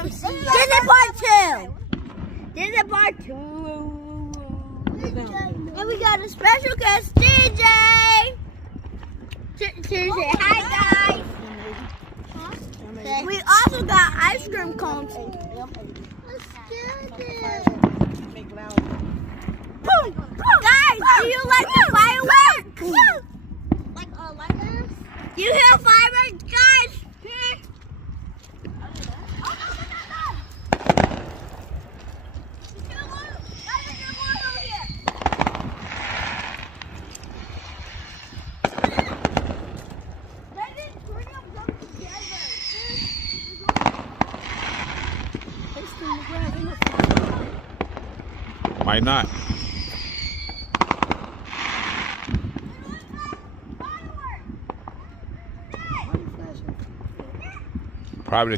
come see you. This is part 2. This is part 2. And we got a special guest, TJ. TJ, hi guys. We also got ice cream cones. Let's do this. Guys, do you like the fireworks? Like lighters? Do you hear fireworks, guys? Might not. Probably